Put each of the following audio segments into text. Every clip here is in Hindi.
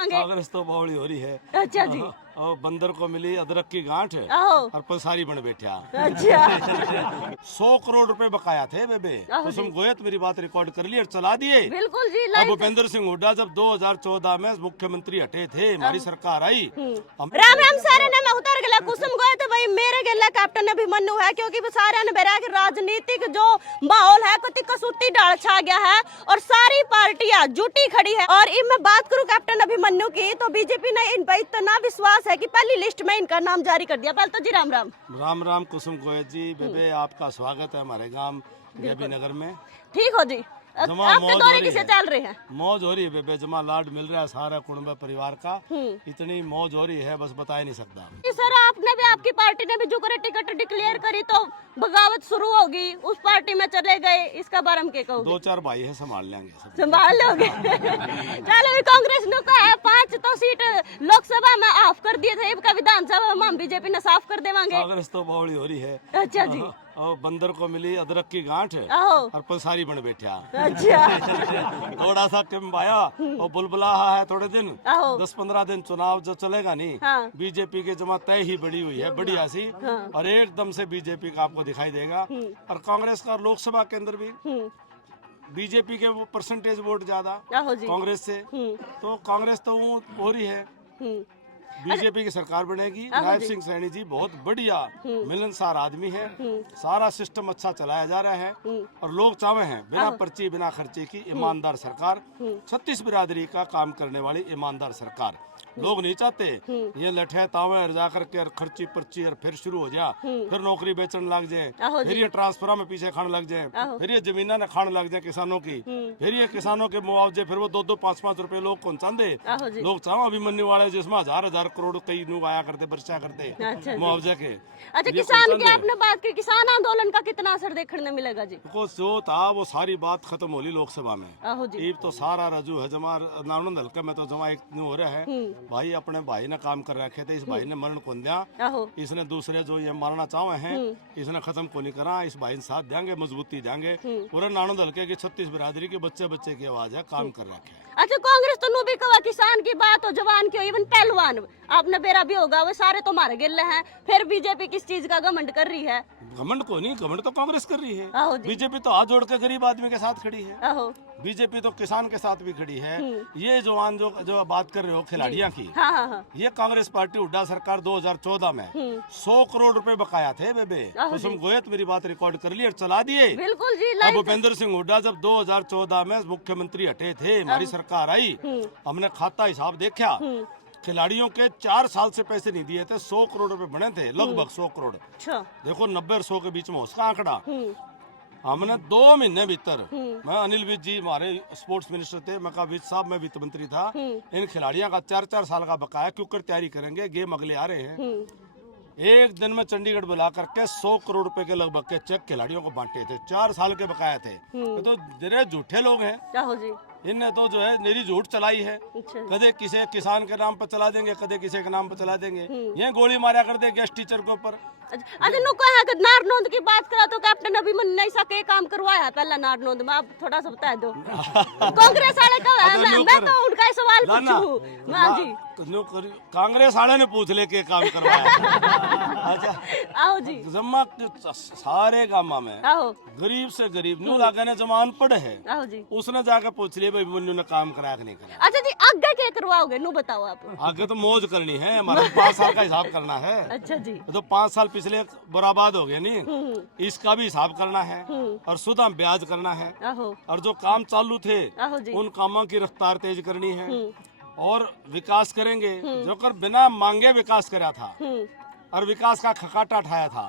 कांग्रेस तो बावली हो रही है। अच्छा जी। और बंदर को मिली अदरक की गांठ आहो। और पसारी बन बैठा। अच्छा 100 करोड़ रुपए बकाया थे बेबे। कुसुम गोयत मेरी बात रिकॉर्ड कर ली और चला दिए। बिल्कुल जी। अब भूपेंद्र सिंह हुड्डा जब 2014 में मुख्यमंत्री हटे थे, हमारी सरकार आई। राम राम सारे ने मैं उतर गया कुसुम गए तो भाई मेरे गेला कैप्टन अभिमन्यु है, क्योंकि वो सारे ने बेरा के राजनीतिक जो माहौल है कति कसूती डाल छा गया है और सारी पार्टियां जुटी खड़ी है। और इन मैं बात करूं कैप्टन अभिमन्यु की तो बीजेपी ने इन पर इतना विश्वास है कि पहली लिस्ट में इनका नाम जारी कर दिया। पहले तो जी राम राम। राम राम कुसुम गोयत जी। बेबे आपका स्वागत है हमारे गांव देवी नगर में। ठीक हो जी। आपके दौरे किसे चल रहे हैं? मौज हो रही है बेबे, जमा लाड मिल रहा है सारा कुटुंब परिवार का। इतनी मौज हो रही है बस बता ही नहीं सकता। सर आपने भी, आपकी पार्टी ने भी जो करे टिकट डिक्लेयर करी तो बगावत शुरू होगी, उस पार्टी में चले गए, इसका बारे में क्या कहोगे? 2-4 भाई है संभाल लेंगे, संभाल लोगे। चलो कांग्रेस ने कहा है 5 तो सीट लोकसभा में ऑफ कर दिए थे, इनका विधानसभा में हम बीजेपी ने साफ कर देवांगे। कांग्रेस तो बावली हो रही है। अच्छा जी। और बंदर को मिली अदरक की गांठ और पसारी बन बैठा। अच्छा थोड़ा सा कम आया और बुलबुला है थोड़े दिन, 10-15 दिन चुनाव जो चलेगा नहीं। हाँ। बीजेपी के जमा तय ही बड़ी हुई है, बढ़िया सी। और एकदम से बीजेपी का आपको दिखाई देगा। और कांग्रेस का लोकसभा के अंदर भी बीजेपी के वो परसेंटेज वोट ज्यादा कांग्रेस से, तो कांग्रेस तो हो रही है। बीजेपी की सरकार बनेगी। राज सिंह सैनी जी बहुत बढ़िया मिलनसार आदमी है, सारा सिस्टम अच्छा चलाया जा रहा है और लोग चाहे हैं बिना पर्ची बिना खर्चे की ईमानदार सरकार, 36 बिरादरी का काम करने वाली ईमानदार सरकार। लोग नहीं चाहते ये लठे तावे जा करके खर्ची पर्ची और फिर शुरू हो जा, फिर नौकरी बेचने लग जाए, फिर ये ट्रांसफर में पीछे खाने लग जाए, फिर ये जमीना ने खाने लग जाए किसानों की, फिर ये किसानों के मुआवजे फिर वो 2-2, 5-5 रुपए लोग कौन चाहते। लोग चाहो अभिमन्यु वाले जिसमें 1000-1000 करोड़ कई लोग आया करते बर्चा करते मुआवजे के। अच्छा किसान की आपने बात की, किसान आंदोलन का कितना असर देखने मिलेगा जी? जो था वो सारी बात खत्म होली लोकसभा में। ईब तो सारा रजू है जमा नानंद हल्के में तो जमा एक हो रहा है। भाई अपने भाई ने काम कर रखे थे, इस भाई ने मरण कौन दिया, इसने दूसरे जो ये मारना चाहे हैं इसने खत्म को नहीं करा, इस भाई ने साथ देंगे, मजबूती देंगे। पूरे नानंद हल्के की 36 बिरादरी के बच्चे की आवाज है, काम कर रखे है। अच्छा कांग्रेस तो नो भी कहा किसान की बात हो, जवान की हो, इवन पहलवान आपने बेरा भी होगा, वो सारे तो मारे गिल्ले हैं, फिर बीजेपी किस चीज का घमंड कर रही है? घमंड को नहीं, घमंड तो कांग्रेस कर रही है। बीजेपी तो हाथ जोड़ के गरीब आदमी के साथ खड़ी है, बीजेपी तो किसान के साथ भी खड़ी है। ये जवान जो बात कर रहे हो खिलाड़ियाँ की, ये कांग्रेस पार्टी हुड्डा सरकार 2014 में 100 करोड़ रुपए बकाया थे बेबे। कुसुम गोयत मेरी बात रिकॉर्ड कर ली और चला दिए। बिल्कुल जी। अब भूपेंद्र सिंह हुड्डा जब 2014 में मुख्यमंत्री हटे थे, हमारी सरकार आई, हमने खाता हिसाब देखा, खिलाड़ियों के 4 साल से पैसे नहीं दिए थे, 100 करोड़ रुपए बने थे, लगभग 100 करोड़। देखो 90 और 100 के बीच में उसका आंकड़ा। हमने 2 महीने भीतर, मैं अनिल विज जी हमारे स्पोर्ट्स मिनिस्टर थे, मैं कहा विज साहब मैं वित्त मंत्री था, इन खिलाड़ियों का 4-4 साल का बकाया क्यों कर तैयारी करेंगे, गेम अगले आ रहे हैं। एक दिन में चंडीगढ़ बुला करके 100 करोड़ रुपए के लगभग के चेक खिलाड़ियों को बांटे थे, 4 साल के बकाया थे। तो जरे झूठे लोग हैं, इनने तो जो है मेरी झूठ चलाई है। कदे किसी किसान के नाम पर चला देंगे, कदे किसी के नाम पर चला देंगे, ये गोली मारा कर दे गेस्ट टीचर के ऊपर। अच्छा नुको है कि नारनौंद की बात करा तो कैप्टन अभिमन्यु ने ऐसा के काम करवाया है पहला नारनौंद में, आप थोड़ा सा बता दो। कांग्रेस वाले का है, मैं तो उनका सवाल पूछूं। हां जी कांग्रेस वाले ने पूछ ले के काम करवाया। अच्छा आओ जी। जमा सारे गामा में गरीब से गरीब न्यू लागे ने जमा अनपढ़ है, आओ जी, उसने जाकर पूछ लिया भाई अभिमन्यु ने काम कराया कि नहीं कराया। अच्छा जी आगे क्या करवाओगे नु बताओ आप? आगे तो मौज करनी है, हमारा 5 साल का हिसाब करना है। अच्छा जी। तो 5 साल पिछले बर्बाद हो गए नहीं, इसका भी हिसाब करना है और सुधा ब्याज करना है, और जो काम चालू थे उन कामों की रफ्तार तेज करनी है और विकास करेंगे। जो कर बिना मांगे विकास करा था और विकास का खकाटा उठाया था,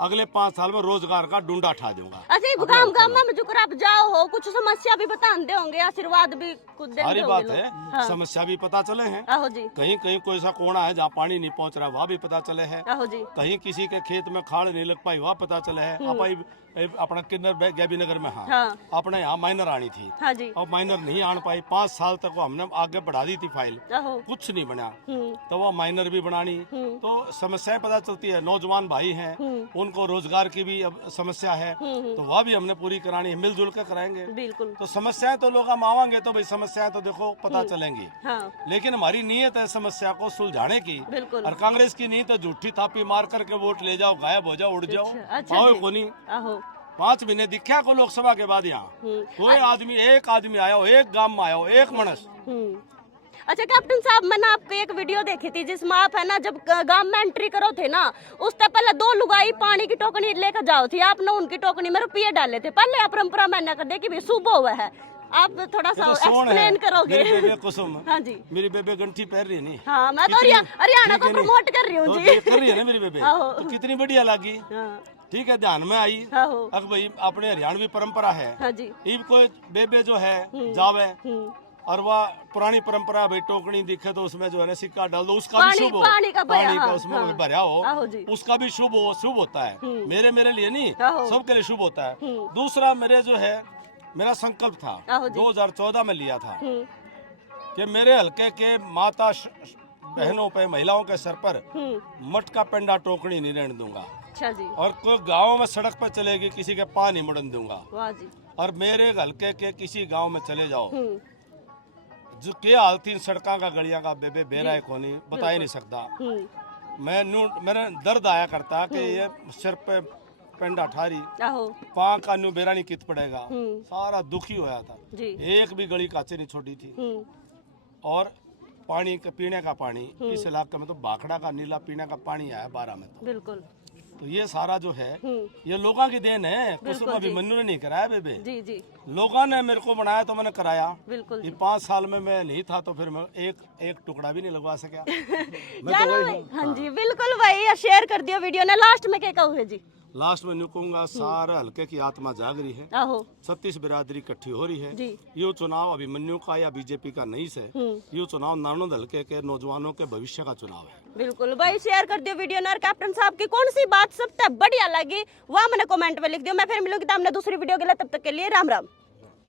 अगले 5 साल में रोजगार का डूंडा उठा दूंगा। अच्छा गांव गांव में जो कर आप जाओ हो, कुछ समस्या भी बताते होंगे, आशीर्वाद भी कुछ देंगे। सारी बात है, हाँ। समस्या भी पता चले हैं, कहीं कहीं कोई सा कोना है जहाँ पानी नहीं पहुँच रहा वहाँ भी पता चले है, कहीं किसी के खेत में खाड़ नहीं लग पाई वहाँ पता चले है। अपना किन्नर गैबी नगर में। हाँ, हाँ अपने यहाँ माइनर आनी थी। हाँ जी। और माइनर नहीं आन पाई। 5 साल तक वो हमने आगे बढ़ा दी थी फाइल, आहो। कुछ नहीं बना। हम्म। तो वो माइनर भी बनानी, तो समस्याएं पता चलती है। नौजवान भाई हैं, उनको रोजगार की भी अब समस्या है, तो वह भी हमने पूरी करानी है। मिलजुल कर कराएंगे। बिल्कुल। तो समस्याएं तो लोग हम आवांगे तो भाई समस्याएं तो देखो पता चलेंगी। हाँ लेकिन हमारी नीयत है समस्या को सुलझाने की। बिल्कुल। और कांग्रेस की नीयत है झूठी थापी मार करके वोट ले जाओ, गायब हो जाओ, उड़ जाओ। अच्छा आओ जी। को नहीं। आहो। 5 महीने दिखा को लोकसभा के बाद यहाँ कोई आदमी, एक आदमी आया हो, एक गांव में आया हो, एक मनुष्य। अच्छा कैप्टन साहब, मैंने आपको एक वीडियो देखी थी जिसमें आप है ना जब गांव में एंट्री करो थे ना, उससे पहले 2 लुगाई पानी की टोकनी लेकर जाओ थी। आपने उनकी टोकनी में रुपये डाले थे। पहले आप परंपरा मैंने कर दे कि भी सुबह हुआ है। आप थोड़ा सा एक्सप्लेन करोगे? मेरी बेबे कुसुम, हाँ जी, मेरी बेबे गंठी पहन रही नहीं। हाँ, मैं तो हरियाणा को प्रमोट कर रही हूँ तो जी। कर रही है ना मेरी बेबे, तो कितनी बढ़िया लगी। ठीक है, ध्यान में आई। अब भाई अपने हरियाणवी परंपरा है। हाँ जी। इब कोई बेबे जो है जावे और वह पुरानी परंपरा, भाई टोकनी दिखे तो उसमें जो है ना सिक्का डाल दो, उसका भी शुभ हो। पानी का उसमें भरा हो, उसका भी शुभ होता है। मेरे लिए नहीं, सबके लिए शुभ होता है। दूसरा मेरे जो है, मेरा संकल्प था 2014 में लिया था कि मेरे हल्के के माता बहनों पे, महिलाओं के सर पर मटका पेंडा टोकनी नहीं रहने दूंगा। अच्छा जी। और कोई गाँव में सड़क पर चलेगी, किसी के पाँव नहीं मुड़न दूंगा। वाह जी। और मेरे हल्के के किसी गाँव में चले जाओ, जो क्या हाल थी सड़कों का, गलियां का, बेबे बेरा है कोनी बता ही नहीं सकता। मेरा दर्द आया करता कि ये सिर पे पेंडा ठारी, पाँ का नू बेरा नहीं कित पड़ेगा। सारा दुखी होया था जी। एक भी गली काचे नहीं छोड़ी थी। और पानी का, पीने का पानी इस इलाके में तो बाखड़ा का नीला पीने का पानी आया 12 में। तो बिल्कुल। तो ये सारा जो है ये लोगों की देन है, कुछ अभिमन्यु ने नहीं कराया बेबे जी जी। लोगों ने मेरे को बनाया तो मैंने कराया। बिल्कुल। ये 5 साल में मैं नहीं था तो फिर मैं एक टुकड़ा भी नहीं लगवा सका। हाँ जी बिल्कुल भाई, शेयर कर दिया वीडियो ने। लास्ट में क्या कहोगे जी? लास्ट में न्यू कहूंगा, सारे हल्के की आत्मा जाग रही है। 36 बिरादरी इकट्ठी हो रही है। ये चुनाव अभिमन्यु का या बीजेपी का नहीं है, ये चुनाव नानोद हल्के के नौजवानों के भविष्य का चुनाव है। बिल्कुल भाई, शेयर कर दियो वीडियो ने। कैप्टन साहब की कौन सी बात सबसे बढ़िया लगी वह मैंने कमेंट में लिख दियो। मैं फिर मिलूंगी दूसरी वीडियो के लिए, तब तक के लिए राम राम।